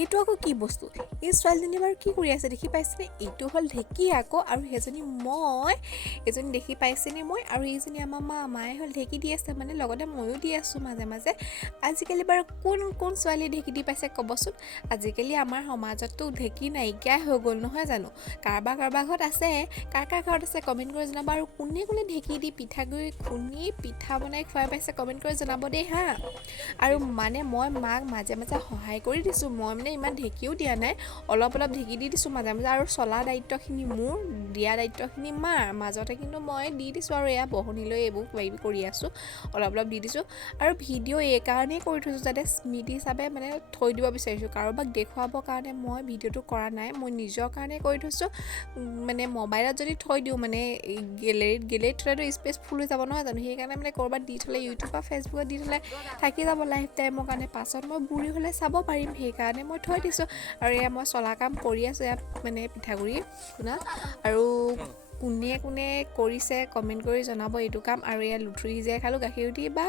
এইটো আকৌ কি বস্তু? এই ছোৱালীজনী বাৰু কি কৰি আছে দেখি পাইছেনে? এইটো হ'ল ঢেঁকী আকৌ, আৰু সেইজনী মই, এজনী দেখি পাইছেনে মই, আৰু এইজনী আমাৰ মায়ে হ'ল ঢেঁকী দি আছে, মানে লগতে ময়ো দি আছোঁ মাজে মাজে। আজিকালি বাৰু কোন ছোৱালী ঢেঁকী দি পাইছে ক'বচোন? আজিকালি আমাৰ সমাজততো ঢেঁকী নাইকিয়াই হৈ গ'ল নহয় জানো? কাৰোবাৰ ঘৰত আছে, কাৰ ঘৰত আছে কমেণ্ট কৰি জনাব। আৰু কোনে ঢেঁকী দি পিঠাগুড়ি খুন্দি পিঠা বনাই খুৱাই পাইছে কমেণ্ট কৰি জনাব দেই হা। আৰু মানে মই মাক মাজে মাজে সহায় কৰি দিছোঁ, মই মানে ইমান ঢেঁকীও দিয়া নাই, অলপ ঢেঁকী দি দিছোঁ মাজে মাজে, আৰু চলা দায়িত্বখিনি মোৰ, দিয়া দায়িত্বখিনি মাৰ, মাজতে কিন্তু মই দি দিছোঁ আৰু এয়া বহনিলৈ এইবোৰ কিবাকিবি কৰি আছোঁ, অলপ দি দিছোঁ। আৰু ভিডিঅ' এই কাৰণেই কৰি থৈছোঁ যাতে স্মৃতি হিচাপে মানে থৈ দিব বিচাৰিছোঁ, কাৰোবাক দেখুৱাবৰ কাৰণে মই ভিডিঅ'টো কৰা নাই, মই নিজৰ কাৰণে কৰি থৈছোঁ। মানে মোবাইলত যদি থৈ দিওঁ মানে গেলেৰীত থ'লেতো স্পেচ ফুল হৈ যাব নহয় জানো? সেইকাৰণে মানে ক'ৰবাত দি থ'লে, ইউটিউব বা ফেচবুকত দি থ'লে থাকি যাব লাইফ টাইমৰ কাৰণে, পাছত মই বুঢ়ী হ'লে চাব পাৰিম, সেইকাৰণে মই থৈ দিছোঁ। আৰু এয়া মই চলা কাম কৰি আছোঁ, ইয়াত মানে পিঠাগুড়ি খুন্দা। আৰু কোনে কৰিছে কমেণ্ট কৰি জনাব এইটো কাম। আৰু এয়া লুঠুৰি সিজাই খালোঁ গাখীৰ দি, বা